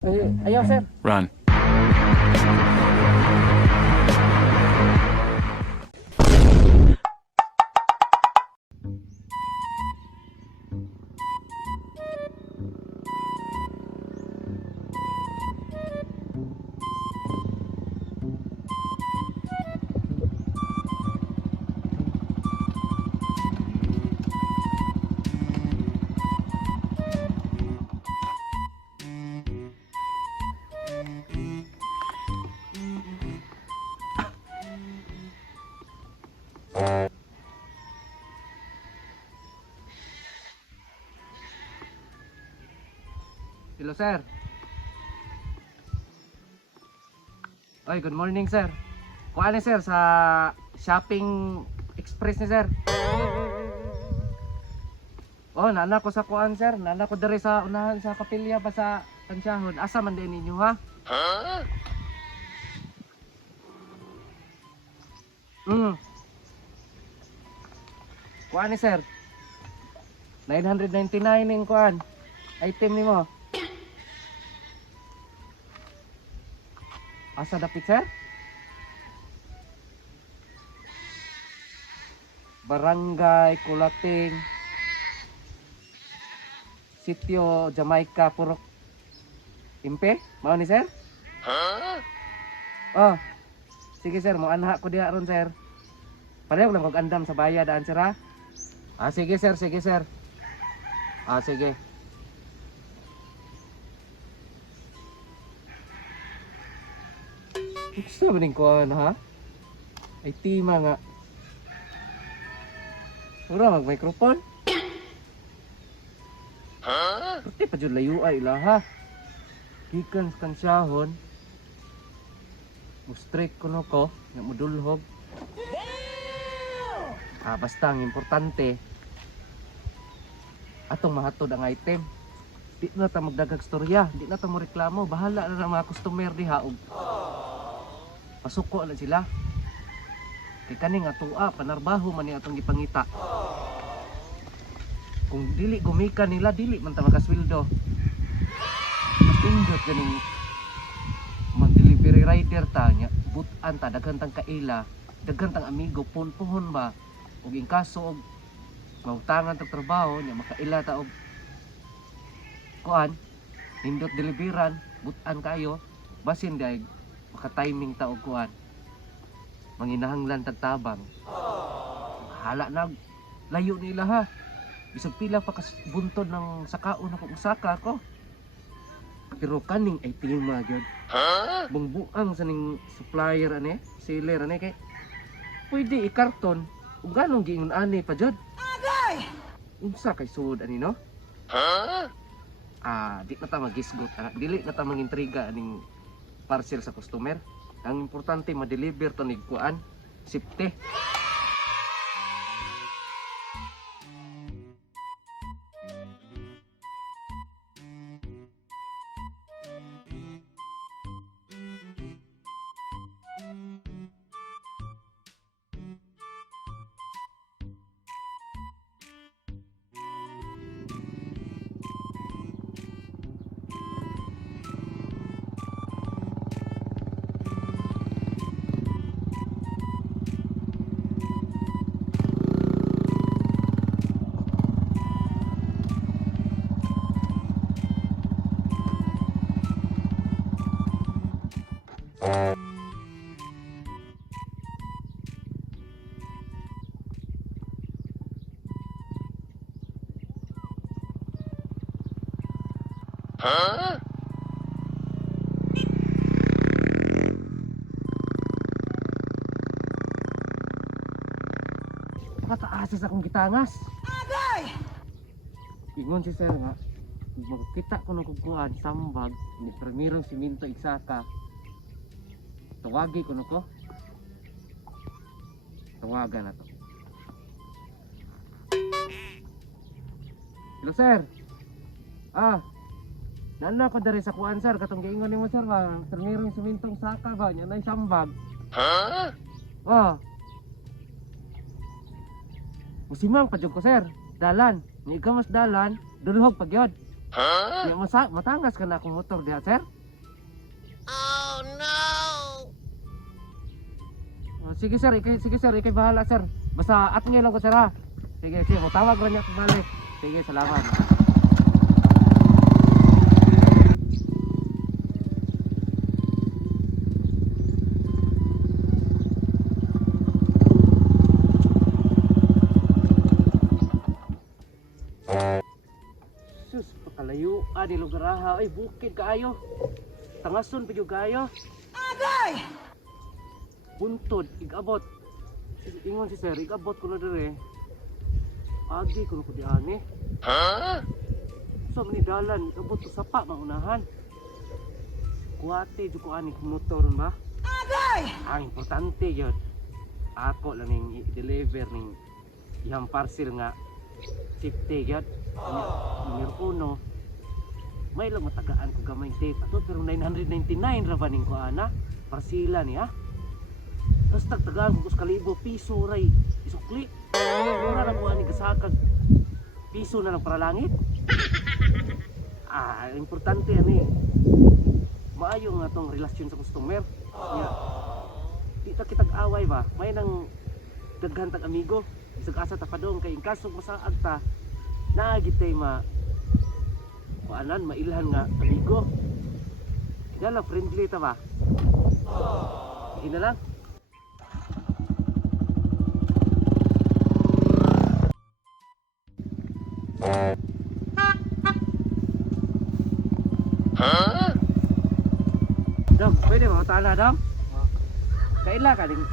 Ayaw, sir. Run. Hello, sir. Oy, good morning, sir. Kuha ni, sir, sa Shopping Express ni, sir. Oh, nana ko sa kuan, sir. Nana ko diri sa unahan sa kapilya pa sa Tansyahon. Asa man din ninyo, ha? Kuha ni, sir. 999 ning kuan. Item ni mo. Asa dapit, sir? Barangay Kulating, Sitio Jamaica, Purok Impe. Mao ni, sir? Oh. Sige, sir, mo anha ko diha ron, sir. Pareho lang kog andam sa bayadaan, sir, ha? Ah, sige, sir, sige, sir. Ah, sige. Gusto ba ning kuan, ha? Ay tima nga. Ura mag-microphone. Pati pa jud layo ay ila, ha. Gikan sa Tansyahon. Mo-straight kuno ko, nga modulhog. Ah, basta ang importante atong mahatod ang item. Di na ta magdagag storya, di na ta mo reklamo, bahala na ang mga customer diha og pasuko na sila. Kay kaning atua panarbaho man ni atong gipangita. Kung dili gumika nila, dili man ta makasweldo. Mas pindot ganing mag-delivery rider ta nya, butan ta daghan tang kaila, daghan tang amigo punpuhon ba ug in kaso og mautangan tag trabaho nya makaila ta og kuan nindot deliveran butan kayo basin day maka-timing ta og kuan manginahanglan tag tabang. Hala na layo nila, ha. Bisag pila pa kas buntod ng sakaon ako usaka ko. Pero kaning ay tima gyud. Bungbuang sa ning supplier ane, seller ane kay pwede i-karton ug ganong giingon ani pa jud. Agay. Unsa kay sud ani, no? Ah, di na ta magisgot, dili na ta mangintriga aning parcel sa customer. Ang importante ma-deliver to nig kuan, safety. Pakataas sa akong gitangas. Agay! Ingon si sir nga, magkita ko ng kukuan, sambag, ni primerong siminto igsaka. Tawagi ko ko. Tawagan na to. Hello, sir. Ah, nana ko dari sa kuan, sir. Katong giingon nimo, sir, ba? Primerong simintong saka ba? Nya nay sambag. Ah. Musimang pa jud ko, sir. Dalan. Ni ikaw mas dalan, dulhog pagyod. Ya matangas ka na akong motor diha, sir. Sige sir, ikay bahala sir. Basta at niya lang ko sir ha. Sige, matawag lang niya kung balik. Sige, salamat. Sus, pakalayo. Di lugar aha. Ay, bukid kaayo. Tangason pa yung gayo. Agay! Buntod, igabot. Ingon si sir, igabot ko na dire. Agi ko na ko di ani. So, manidalan, igabot ko sapa, maunahan. Kuwate, di ko ani kung motoron ba? Agay! Ang importante yun. Ako lang yung i-deliver ng ihang parcel nga safety yun. Numero 1, may lang matagaan ko gamay tape. Ato, pero 999 ra ba ning ko ana? Parsila niya. Tapos tagtagaan ko sa kalibo, piso ray. Isukli. Mura na buwan ni kasakag. Piso na lang para langit. Importante yan eh. Maayo nga tong relasyon sa customer. Di ta kitag away ba? May nang daghan tag amigo. Isag asa ta padong kay in kaso masaag ta. Naagitay kuanan mailhan nga amigo. Kaya lang friendly ta ba? Sige na lang. Dam, pwede ba tala dam? Kaila ka ding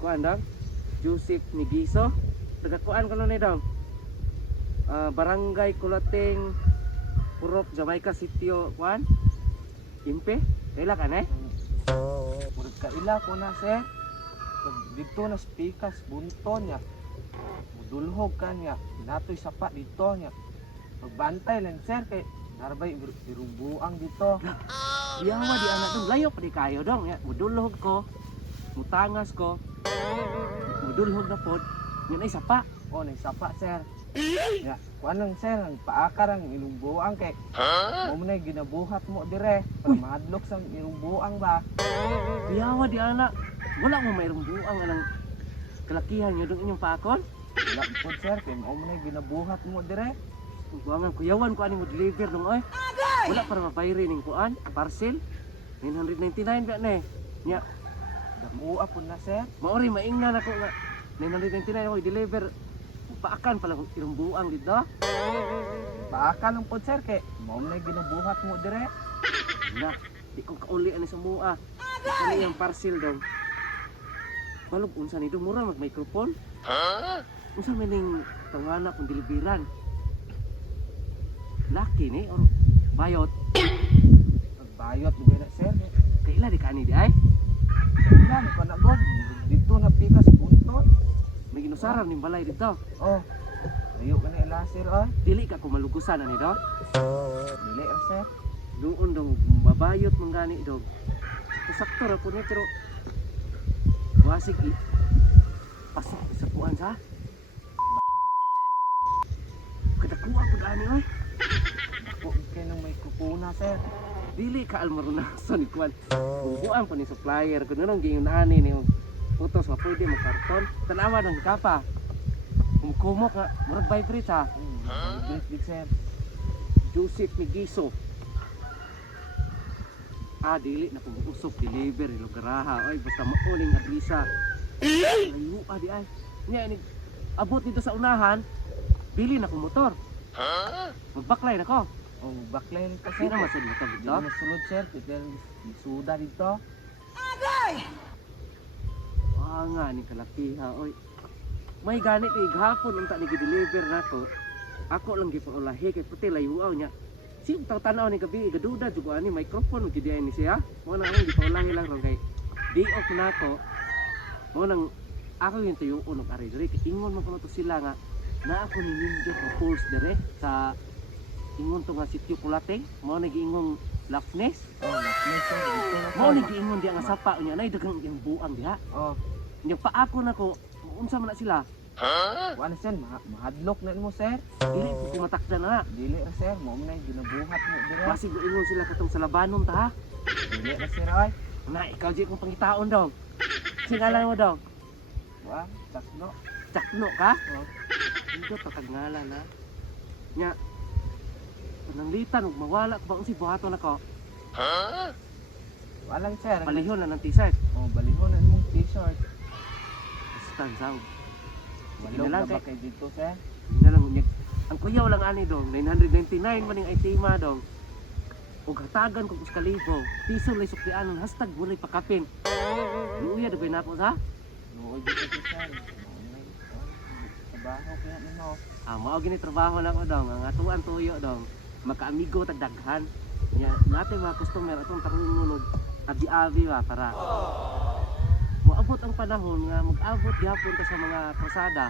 kuan dam? Joseph Nigiso. Taga-kuan ko na ni dam. Barangay Kulating Purok, Jamaica Sitio, kuan? Impe? Kaila ka na eh? Murag kaila ko na sir. Pag dito na spikas bunton niya. Mudulhog ka niya. Natoy sapa dito niya. Pagbantay lang sir kay narbay irumbuang dito. Yawa di anak dong, layo pa di kayo dong. Mudulhog ko, mutangas ko, mudulhog na pod. Yan ay sapa. O nagsapa sir. Ya, kuan lang sir, ang paakar ang irumbuang kay mo na ginabuhat mo dire para mahadlok sa irumbuang ba. Yawa di anak. Wala mo mayroong buang anang kalakihan nyo dong inyong pakon. Wala po sir, kay mo na ginabuhat mo dire. Buangan kuyawan ko ani mo deliver dong oy. Wala para mabayri ning kuan, parcel. 999 ba na eh. Nya, Damuha po na sir. maori maingnan ako nga 999 ako i-deliver. Paakan pala kung irumbuang dito. Paakar lang po sir, kay mo na ginabuhat mo dire. Na, di ko kauli ani sa mua. Kani yung parcel dong. Balog unsa ni dong mura mag microphone? Unsa man ning tawala kung deliveran? Laki ni or bayot? Pagbayot di ba na sir? Kaila di kani di ay? Ilan ko na god. Dito na pikas bunton. May ginusaran ning balay dito. Oh. Layo ka na ila sir oh. Dili ka ko malugusan ani dong. Dili ra sir. Doon dong mabayot man gani dong. Sakto ra po ni pero wasik pasok sa puan sa. Kadakuha po dani oy. Ako kay nang may kupuna sir. Dili ka almarunason ikuan. Bubuan pa ni supplier kun nang giingon ani ni putos nga pwede magkarton. Tanawa ng kapa. Kumkumok nga murag vibrate ha. Big sir. Joseph Nigiso. Dili na kung usok deliver lugaraha. Ay basta mauling adrisa. Ayu di ay. Nya ini abot dito sa unahan. Bili na ko motor. Magbaklay na ko. Oh, backline ka Kasi sir. na masud motor Dito dito. na sulod sir, kita suda dito. Nga ni kalakiha oy. May gani kay gahapon unta ni gi-deliver nako. Ako lang gipaulahi kay puti layuaw niya. Sino taw tanaw ni gabi gaduda jud ko ani microphone gid ni siya. Mo na akong gipaulahi lang ron kay di off nako. Mo nang ako yung tuyo unong ari dire kay ingon mo kuno to sila nga na ako ni nindot na pulse dire sa ingon to nga sitio Kulating. Mo nagiingong Lafnes. Oh, backline sir, dito na Mo nagiingon diya nga sapa niya nay daghang yung buang diha. Oh, Nya pa ako nako unsa man na sila? Kuan sir, mahadlok na mo sir. Dili ko matakdan na. Dili ra sir, mo man ay ginabuhat mo dire. Basig mo ingon sila katong sa labanon ta ha. Dili ra sir ay. Na ikaw di kong pangitaon dong. Singalan mo dong. Wa, takno. Chakno ka? Oh. Dito pagkagngalan na. Nya. Pananglitan ug mawala ka ba si buhaton ako. Walang sir. Palihon na ng t-shirt. Oh, balihon na mong t-shirt. Stand sound. Walog na lang, na ba kay dito sir? Na lang unyag. Ang kuyaw lang ani dong 999 man ning itima dong. Ug hatagan kog uskalibo. Piso lay suklianon hashtag bulay pakapin. Luya dugay nako sa. Luoy dito sir. Trabaho kaya mo. Mao gini trabaho lang ko dong. Ang atuan tuyo dong. Makaamigo tag daghan. Nya natin mga customer atong tarungon abi-abi ba para moabot ang panahon nga mag-abot gyapon ta sa mga krusada.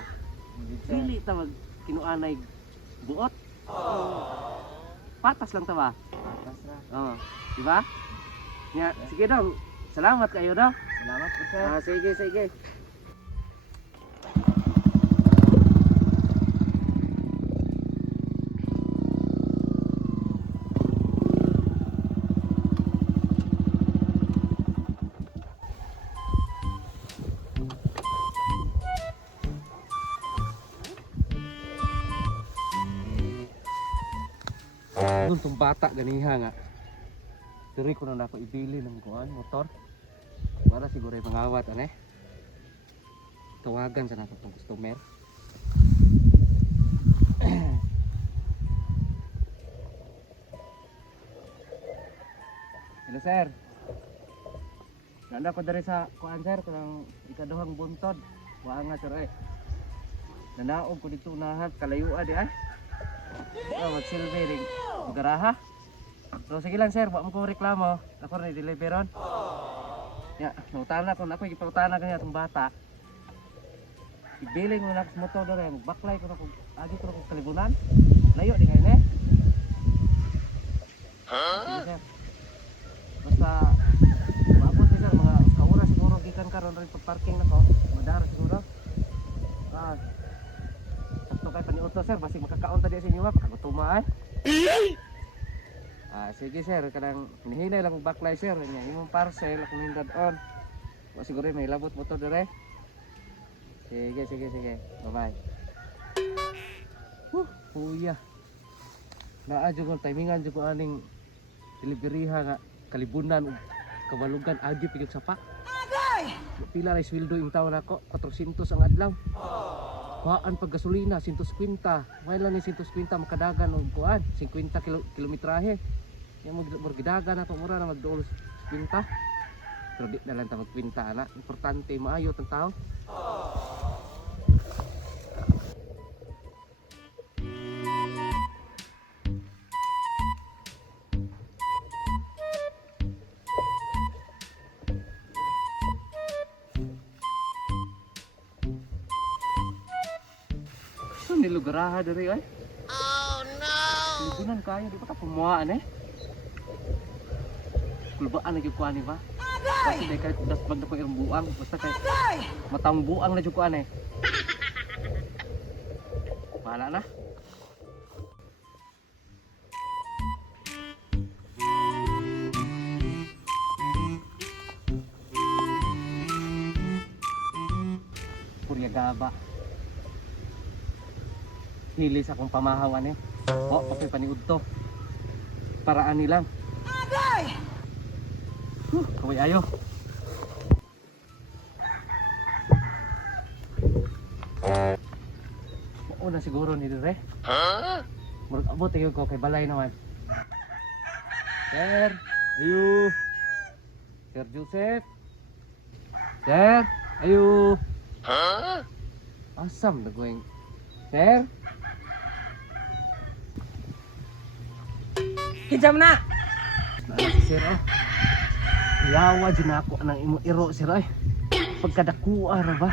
Dili ta mag kinuanay buot. Patas lang ta ba? Patas ra. Oo. Di ba? Nya sige dong. Salamat kayo dong. Salamat po sir. Sige, sige. Doon tong bata ganiha nga. Diri ko na nako ibili ng kuan motor. Para siguro ay pangawat ane. Tawagan sa nato tong customer. Hello sir. Nanda ko dari sa kuan sir kanang ikaduhang buntod. Wa nga sir ay. Nanaog ko dito unahan kalayuan di ay. Mag-silver ring garaha. So sige lang sir, wa mo ko reklamo. Ako rin deliveron. Ya, nautana ko ako ipautana kanya itong bata. Ibiling mo na sa motor dere, magbaklay ko na kung agi ko na kung kalibunan. Layo di kayo ne. Sige sir. Basta maabot ni sir mga kaura siguro gikan karon rin pag parking nako. Madara siguro. Sakto kay paniuto sir, basig makakaon ta di sa inyo ba pagkagutuma ay. Sige sir, kanang hinihinay lang og baklay sir, nya imong parcel ako nindad on. Wa siguro may labot mo to dire. Sige, sige, sige. Bye-bye. Kuya. Naa jud ko timingan jud ko aning deliveryha nga kalibunan ug kabalugan agi pigit sapa. Pila ra sweldo ing taon ako, 400 ang adlaw. Kuhaan pag gasolina 150. Wala ni 150 makadagan og kuan 50 kilometrahe. Yang mo gidagan ato mura na magduol 50. Pero di na lang ta magkwinta ana. Importante maayo tang tao. Nilugaraha dari ay. Oh no. Libunan kayo di ba ta pumuaan eh. Kulbaan na jud kuan ba? Kasi day kay dasbag na ko irong buang basta kay matang buang na jud kuan eh. Bahala na. Purya gaba. Hilis akong pamahawan eh. O, okay paniud to. Paraan nilang. Kaway ayo. Mauna siguro ni dire. Murag abot ayo ko kay balay naman. Sir, ayo. Sir Joseph. Sir, ayo. Asam na going. Sir. Kijam na. Si sir oh. Yawa dyan ako ng imong iro sir ay. Pagkadakua ra ba?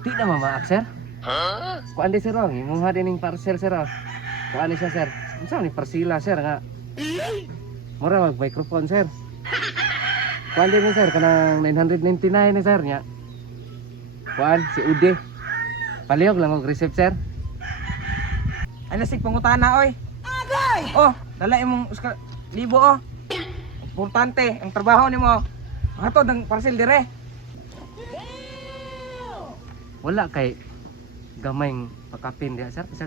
Di na mamaak sir. Kuan di sir oh, imong ha dining parcel sir oh. Kuan ni siya sir. Unsa ni parsila sir nga? Mura mag microphone sir. Kuan din sir kanang 999 ni sir nya. Kuan si Ude. Palihog lang og receipt sir. Ano sig pangutana oy? Agay! Oh, dala imong libo oh. Importante ang trabaho nimo. Hatod ang parcel dire. Wala kay gamayng pakapin diha sir. Sir.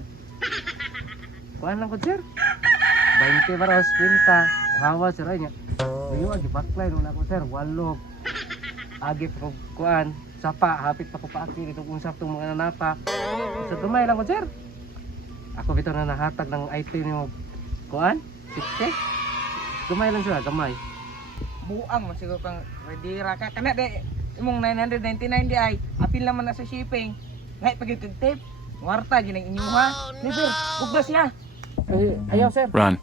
Kuan lang ko sir. 20 baros kwenta. Hawa sir ay nya. Ayo agi baklay nung ako sir. Walog. Agi ko kuan. Sapa hapit pa ko paaki itong usap tong mga nanapa. So gamay lang ko sir. Ako bitaw na nahatag ng item nimo. Kuan? 50. Gamay lang sir, gamay. Buang man siguro kang redira ka kana de imong 999 di ay apil naman na sa shipping. Ngay pagit tip. Warta gyud ang inyuha. Ni sir, ugdas niya. Ayaw sir. Run.